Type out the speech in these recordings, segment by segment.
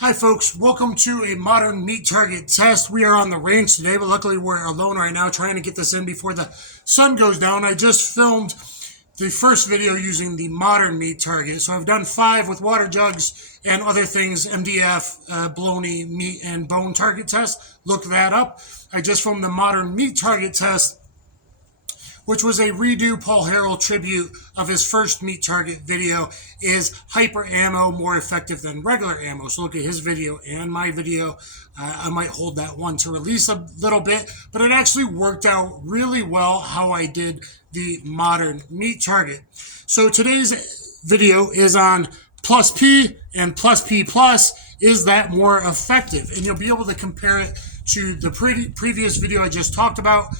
Hi folks, welcome to a modern meat target test. We are on the range today, but luckily we're alone right now trying to get this in before the sun goes down. I just filmed the first video using the modern meat target. So I've done 5 with water jugs and other things, MDF, bologna, meat, and bone target test. Look that up. I just filmed the modern meat target test, which was a redo Paul Harrell tribute of his first meat target video. Is hyper ammo more effective than regular ammo? So look at his video and my video. I might hold that one to release a little bit, but it actually worked out really well how I did the modern meat target. So today's video is on plus P and plus P plus. Is that more effective? And you'll be able to compare it to the previous video I just talked about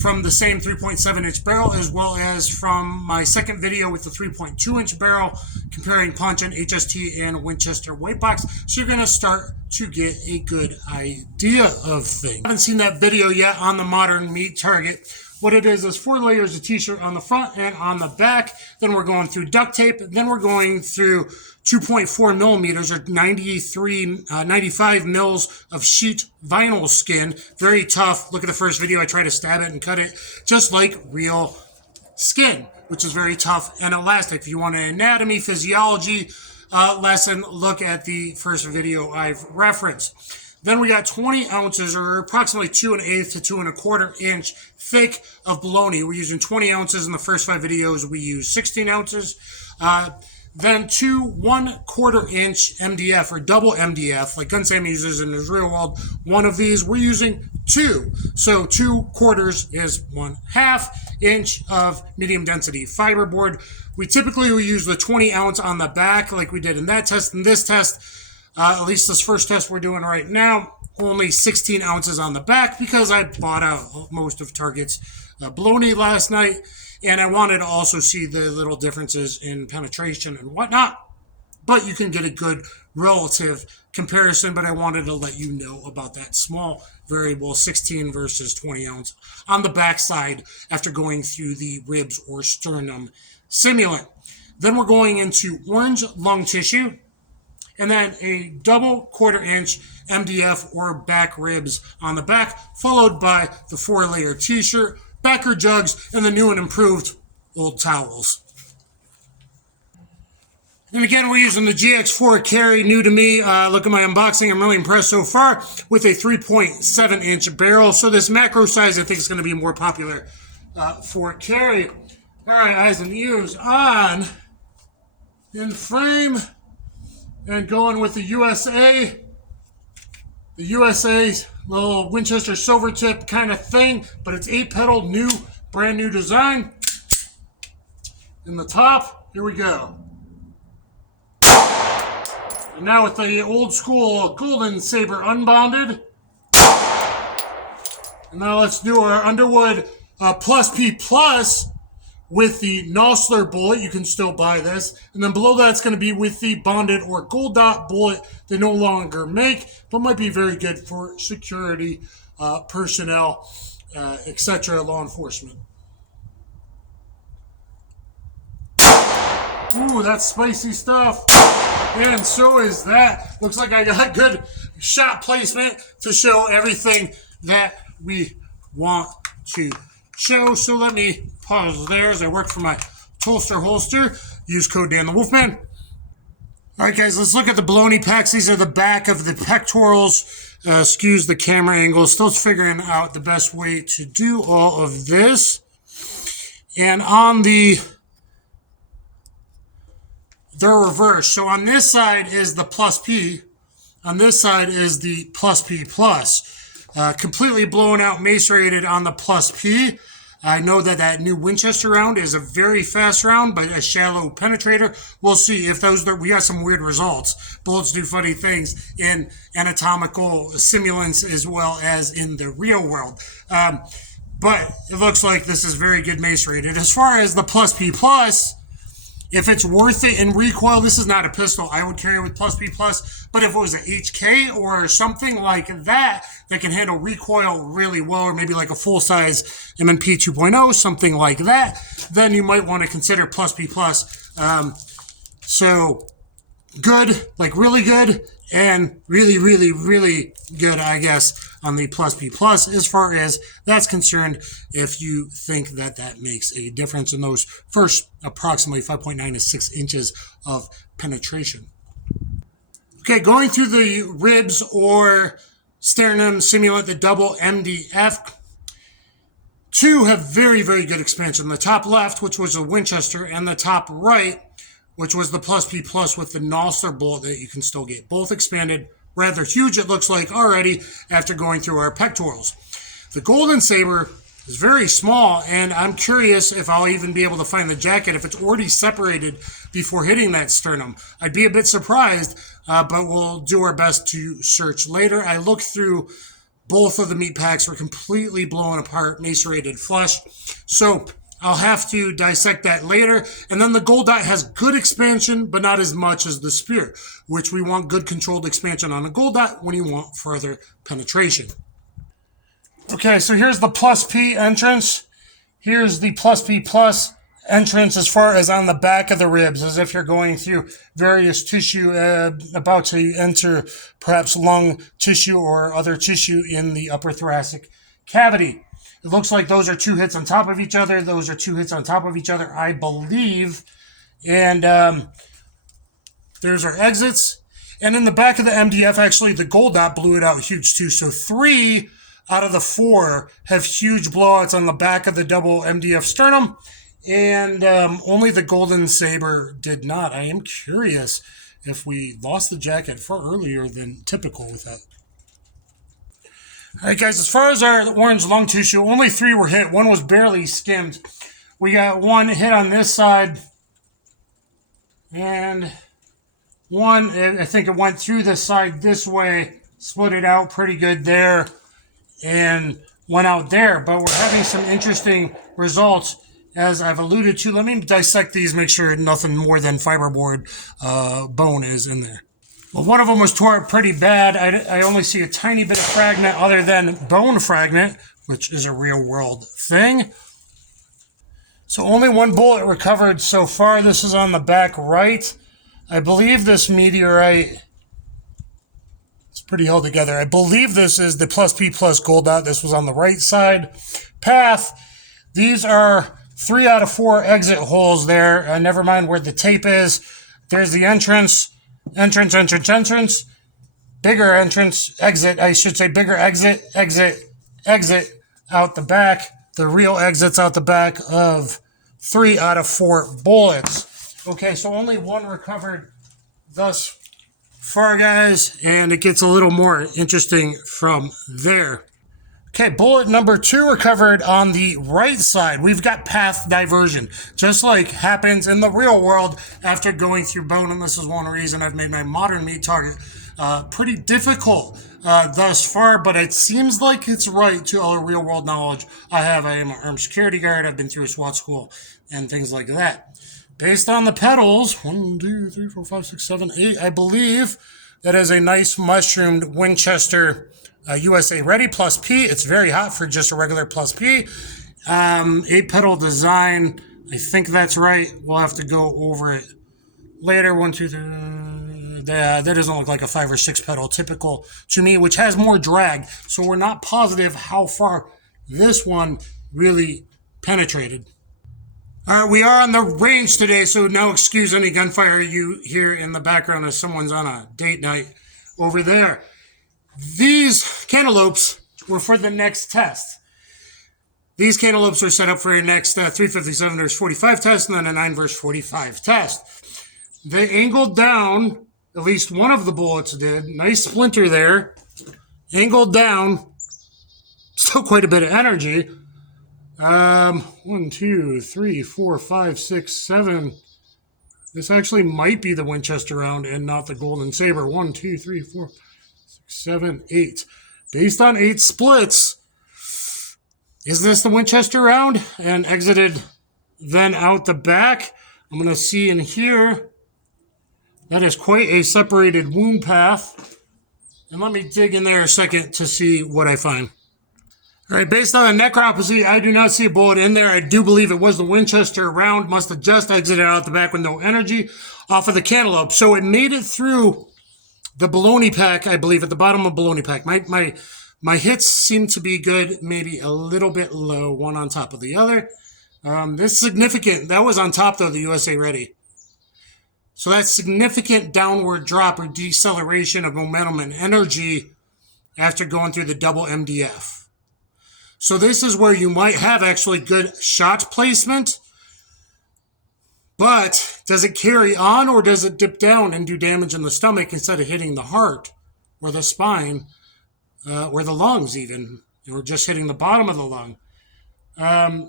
from the same 3.7-inch barrel, as well as from my second video with the 3.2-inch barrel, comparing punch and HST and Winchester white box. So you're going to start to get a good idea of things. I haven't seen that video yet on the modern meat target. What it is 4 layers of t-shirt on the front and on the back. Then we're going through duct tape. Then we're going through 2.4 millimeters or 95 mils of sheet vinyl skin. Very tough. Look at the first video. I try to stab it and cut it just like real skin, which is very tough and elastic. If you want an anatomy, physiology lesson, look at the first video I've referenced. Then we got 20 ounces or approximately 2 1/8 to 2 1/4 inch thick of bologna. We're using 20 ounces in the first 5 videos. We use 16 ounces. Then 2 1/4 inch MDF or double MDF, like Gun Sam uses in his real world. One of these, we're using 2. So 2 quarters is 1/2 inch of medium density fiberboard. We typically will use the 20 ounce on the back like we did in that test. In this test, at least this first test we're doing right now, only 16 ounces on the back because I bought out most of Target's bologna last night. And I wanted to also see the little differences in penetration and whatnot. But you can get a good relative comparison. But I wanted to let you know about that small variable, 16 versus 20 ounce on the backside after going through the ribs or sternum simulant. Then we're going into orange lung tissue. And then a double 1/4 inch MDF or back ribs on the back, followed by the 4-layer t-shirt, backer jugs, and the new and improved old towels. And again, we're using the GX4 carry, new to me. Look at my unboxing. I'm really impressed so far with a 3.7-inch barrel. So this macro size, I think, is going to be more popular for carry. All right, eyes and ears on, in frame, and going with the USA. The USA's little Winchester silver tip kind of thing, but it's 8-pedal, new, brand new design. In the top, here we go. And now with the old school golden Saber unbonded. And now let's do our Underwood plus P plus with the Nosler bullet. You can still buy this. And then below that, it's going to be with the bonded or gold dot bullet they no longer make, but might be very good for security, personnel, etc., law enforcement. Ooh, that's spicy stuff. And so is that. Looks like I got good shot placement to show everything that we want to show. So let me pause there as I work for my holster. Use code Dan the Wolfman. All right, guys, let's look at the bologna packs. These are the back of the pectorals. Excuse the camera angle. Still figuring out the best way to do all of this. And on the reverse. So on this side is the plus P. On this side is the plus P plus. Completely blown out, macerated on the plus P. I know that new Winchester round is a very fast round, but a shallow penetrator. We'll see if we got some weird results. Bullets do funny things in anatomical simulants as well as in the real world. But it looks like this is very good macerated. As far as the plus P plus, if it's worth it in recoil, this is not a pistol I would carry with plus P plus, but if it was an HK or something like that can handle recoil really well, or maybe like a full-size M&P 2.0, something like that, then you might want to consider plus P plus. So good, like really good, and really, really, really good, I guess, on the plus B plus as far as that's concerned, if you think that that makes a difference in those first approximately 5.9 to 6 inches of penetration. Okay, going through the ribs or sternum simulant, the double MDF. Two have very, very good expansion. The top left, which was a Winchester, and the top right, which was the plus P plus with the Nosler bullet that you can still get. Both expanded rather huge, it looks like, already after going through our pectorals. The Golden Saber is very small, and I'm curious if I'll even be able to find the jacket if it's already separated before hitting that sternum. I'd be a bit surprised, but we'll do our best to search later. I looked through both of the meat packs, were completely blown apart, macerated flesh. So I'll have to dissect that later. And then the gold dot has good expansion, but not as much as the spear, which we want good controlled expansion on a gold dot when you want further penetration. Okay, so here's the plus P entrance. Here's the plus P plus entrance as far as on the back of the ribs, as if you're going through various tissue about to enter perhaps lung tissue or other tissue in the upper thoracic cavity. It looks like those are two hits on top of each other. Those are two hits on top of each other, I believe. And there's our exits. And in the back of the MDF, actually, the gold dot blew it out huge too. So 3 out of the 4 have huge blowouts on the back of the double MDF sternum. And only the Golden Saber did not. I am curious if we lost the jacket far earlier than typical with that. All right, guys, as far as our orange lung tissue, only 3 were hit. 1 was barely skimmed. We got 1 hit on this side. And 1, I think it went through the side this way, split it out pretty good there, and went out there. But we're having some interesting results, as I've alluded to. Let me dissect these, make sure nothing more than fiberboard bone is in there. Well, one of them was tore up pretty bad. I only see a tiny bit of fragment other than bone fragment, which is a real world thing. So only 1 bullet recovered so far. This is on the back right. I believe this meteorite is pretty held together. I believe this is the plus P plus gold dot. This was on the right side. Path. These are 3 out of 4 exit holes there. Never mind where the tape is. There's the entrance. Entrance. Bigger entrance, exit, I should say bigger exit out the back. The real exit's out the back of 3 out of 4 bullets. Okay, so only 1 recovered thus far, guys, and it gets a little more interesting from there. Okay, bullet number 2 recovered on the right side. We've got path diversion, just like happens in the real world after going through bone, and this is one reason I've made my modern meat target pretty difficult thus far, but it seems like it's right to all the real world knowledge I have. I am an armed security guard. I've been through a SWAT school and things like that. Based on the pedals, 1, 2, 3, 4, 5, 6, 7, 8, I believe that is a nice mushroomed Winchester USA Ready plus P. It's very hot for just a regular plus P. 8 pedal design. I think that's right. We'll have to go over it later. 1, 2, 3. That doesn't look like a 5 or 6 pedal typical to me, which has more drag. So we're not positive how far this one really penetrated. All right, we are on the range today, so no excuse any gunfire you hear in the background as someone's on a date night over there. These cantaloupes were for the next test. These cantaloupes are set up for your next 357 vs 45 test and then a 9 vs 45 test. They angled down, at least one of the bullets did. Nice splinter there. Angled down. Still quite a bit of energy. 1, 2, 3, 4, 5, 6, 7. This actually might be the Winchester round and not the Golden Saber. 1, 2, 3, 4, 6, 7, 8. Based on 8 splits, is this the Winchester round? And exited then out the back. I'm going to see in here. That is quite a separated wound path. And let me dig in there a second to see what I find. All right, based on the necropsy, I do not see a bullet in there. I do believe it was the Winchester round. Must have just exited out the back with no energy. off of the Cantaloupe. So it made it through the baloney pack, I believe, at the bottom of baloney pack. My hits seem to be good, maybe a little bit low, one on top of the other. This is significant. That was on top, though, the USA Ready. So that's significant downward drop or deceleration of momentum and energy after going through the double MDF. So this is where you might have actually good shot placement, but does it carry on or does it dip down and do damage in the stomach instead of hitting the heart or the spine or the lungs even, or just hitting the bottom of the lung?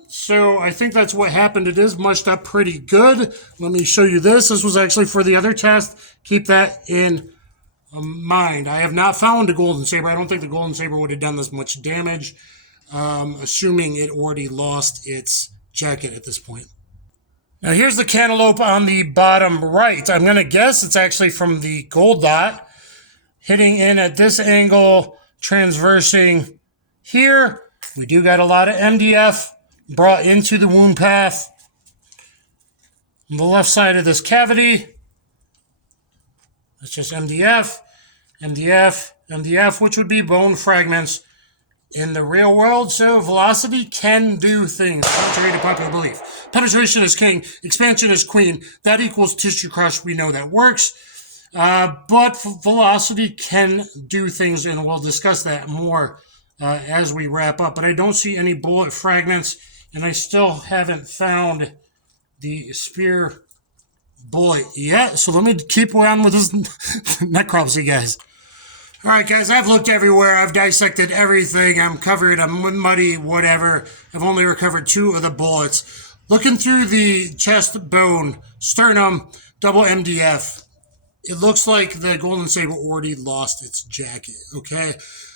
So I think that's what happened. It is mushed up pretty good. Let me show you this. This was actually for the other test. Keep that in mind. I have not found a Golden Saber. I don't think the Golden Saber would have done this much damage, assuming it already lost its jacket at this point. Now here's the Cantaloupe on the bottom right. I'm going to guess it's actually from the gold dot, hitting in at this angle, transversing here. We do got a lot of MDF brought into the wound path on the left side of this cavity. That's just MDF, MDF, MDF, which would be bone fragments in the real world. So velocity can do things, contrary to popular belief. Penetration is king, expansion is queen. That equals tissue crush. We know that works. But velocity can do things, and we'll discuss that more as we wrap up. But I don't see any bullet fragments, and I still haven't found the spear bullet yet. So let me keep on with this necropsy, guys. All right, guys, I've looked everywhere. I've dissected everything. I'm covered. I'm muddy, whatever. I've only recovered 2 of the bullets. Looking through the chest bone, sternum, double MDF, it looks like the Golden Saber already lost its jacket, okay?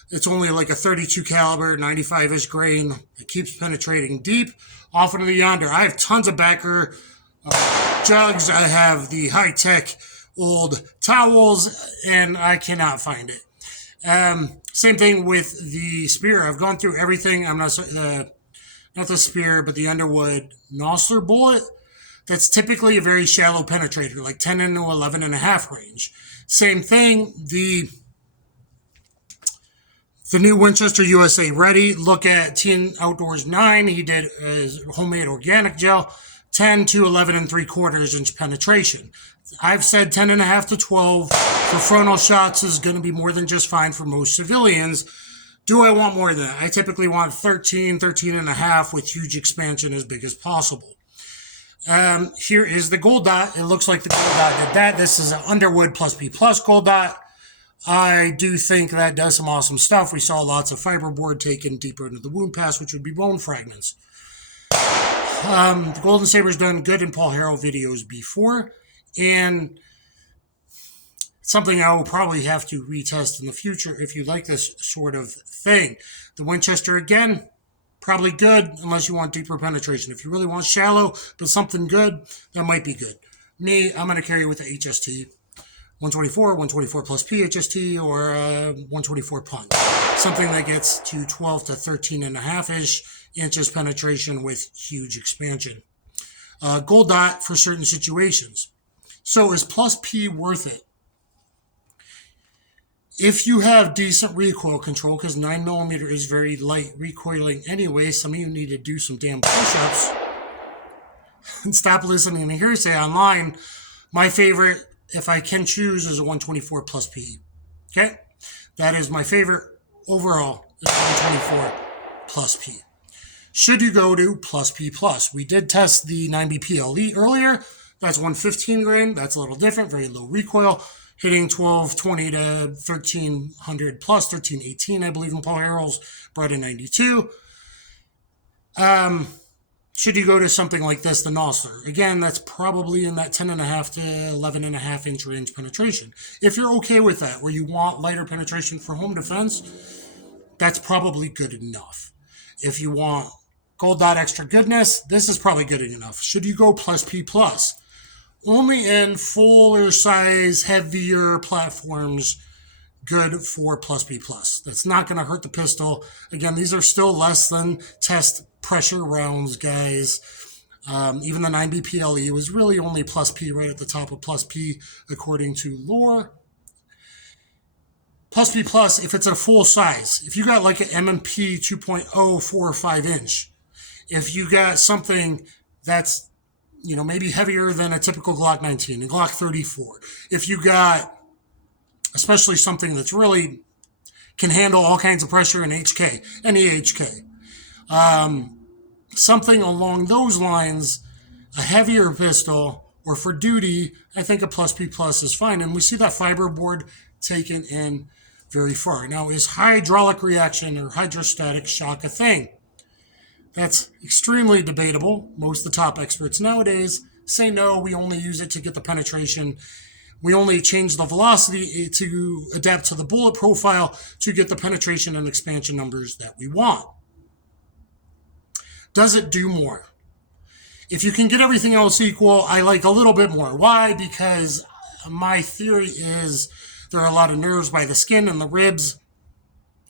It's only like a 32 caliber, 95-ish grain. It keeps penetrating deep off into the yonder. I have tons of backer jugs. I have the high-tech old towels, and I cannot find it. Same thing with the spear. I've gone through everything. I'm not the spear, but the Underwood Nosler bullet. That's typically a very shallow penetrator, like 10 into 11 and a half range. Same thing, the new Winchester USA Ready. Look at Teen Outdoors 9. He did his homemade organic gel, 10 to 11 and 3/4 inch penetration. I've said 10 and a half to 12 for frontal shots is going to be more than just fine for most civilians. Do I want more than that? I typically want 13, 13 and a half with huge expansion as big as possible. Here is the gold dot. It looks like the gold dot did that. This is an Underwood plus P plus gold dot. I do think that does some awesome stuff. We saw lots of fiberboard taken deeper into the wound pass, which would be bone fragments. The Golden Saber's done good in Paul Harrell videos before, and something I will probably have to retest in the future if you like this sort of thing. The Winchester, again, probably good unless you want deeper penetration. If you really want shallow but something good, that might be good. Me, I'm going to carry with the HST 124 plus P HST, or 124 punch. Something that gets to 12 to 13 and a half-ish inches penetration with huge expansion. Gold dot for certain situations. So is plus P worth it? If you have decent recoil control, because 9mm is very light recoiling anyway, some of you need to do some damn push-ups and stop listening to hearsay online. My favorite, if I can choose, is a 124 plus P. Okay? That is my favorite overall, is 124 plus P. Should you go to plus P plus? We did test the 9B PLE earlier. That's 115 grain. That's a little different, very low recoil. Hitting 1220 to 1300 plus, 1318, I believe, in Paul Harrell's, brought in 92. Should you go to something like this, the Nosler? Again, that's probably in that 10.5 to 11.5 inch range penetration. If you're okay with that, where you want lighter penetration for home defense, that's probably good enough. If you want gold dot extra goodness, this is probably good enough. Should you go plus P plus? Only in fuller size, heavier platforms, good for plus P plus. That's not going to hurt the pistol. Again, these are still less than test pressure rounds, guys. Even the 9B PLE was really only plus P right at the top of plus P according to lore. Plus P plus if it's a full size. If you got like an M&P 2.0 4 or 5 inch, if you got something that's, you know, maybe heavier than a typical Glock 19, a Glock 34, if you got especially something that's really can handle all kinds of pressure in HK, any HK, something along those lines, a heavier pistol, or for duty, I think a plus P plus is fine. And we see that fiber board taken in very far. Now, is hydraulic reaction or hydrostatic shock a thing? That's extremely debatable. Most of the top experts nowadays say no, we only use it to get the penetration. We only change the velocity to adapt to the bullet profile to get the penetration and expansion numbers that we want. Does it do more? If you can get everything else equal, I like a little bit more. Why? Because my theory is there are a lot of nerves by the skin and the ribs.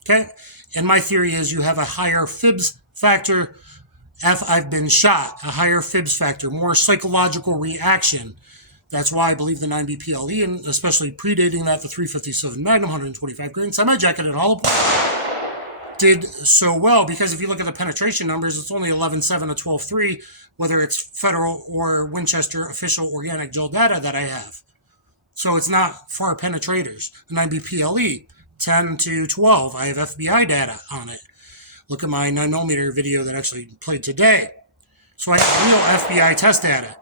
Okay? And my theory is you have a higher FIBS factor. I've been shot. A higher FIBS factor. More psychological reaction. That's why I believe the 9B PLE, and especially predating that, the 357 Magnum 125 grain semi-jacketed Hollowpoint did so well, because if you look at the penetration numbers, it's only 11.7 to 12.3, whether it's federal or Winchester official organic gel data that I have. So it's not far penetrators. The 9B PLE, 10 to 12. I have FBI data on it. Look at my 9mm video that actually played today. So I have real FBI test data.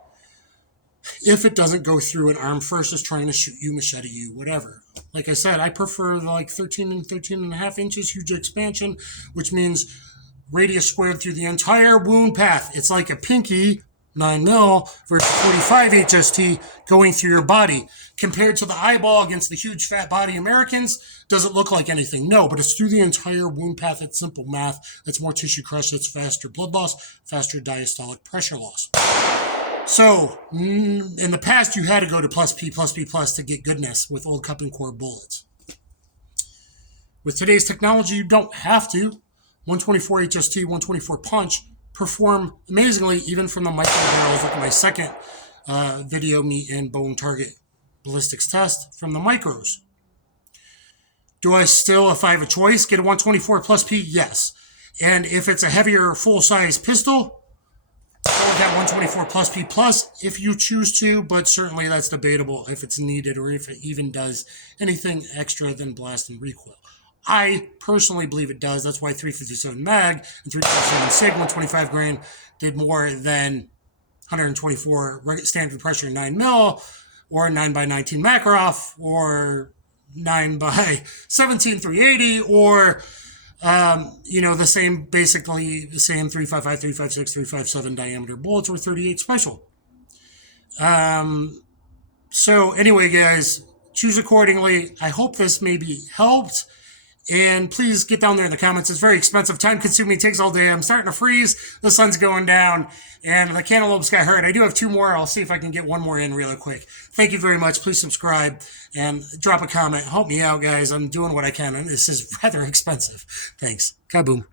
If it doesn't go through an arm first is trying to shoot you, machete you, whatever. Like I said, I prefer the like 13 and 13 and a half inches, huge expansion, which means radius squared through the entire wound path. It's like a pinky, 9mm, versus 45 HST going through your body. Compared to the eyeball against the huge fat body Americans, does it look like anything? No, but it's through the entire wound path. It's simple math. It's more tissue crush. It's faster blood loss, faster diastolic pressure loss. So, in the past, you had to go to plus P plus to get goodness with old cup and core bullets. With today's technology, you don't have to. 124 HST, 124 punch perform amazingly, even from the micro barrels. Look at my second video, meat and bone target ballistics test from the micros. Do I still, if I have a choice, get a 124 plus P? Yes. And if it's a heavier full-size pistol, go with that 124 plus P plus if you choose to, but certainly that's debatable if it's needed or if it even does anything extra than blast and recoil. I personally believe it does. That's why 357 mag and 357 SIG 125 grain did more than 124 standard pressure 9mm or 9x19 Makarov or 9x17 380 or the same, basically the same 355, 356, 357 diameter bullets or 38 special. So anyway, guys, choose accordingly. I hope this maybe helped. And please get down there in the comments. It's very expensive, time consuming, takes all day. I'm starting to freeze. The sun's going down and the cantaloupes got hurt. I do have 2 more. I'll see if I can get 1 more in really quick. Thank you very much. Please subscribe and drop a comment. Help me out, guys. I'm doing what I can, and this is rather expensive. Thanks. Kaboom.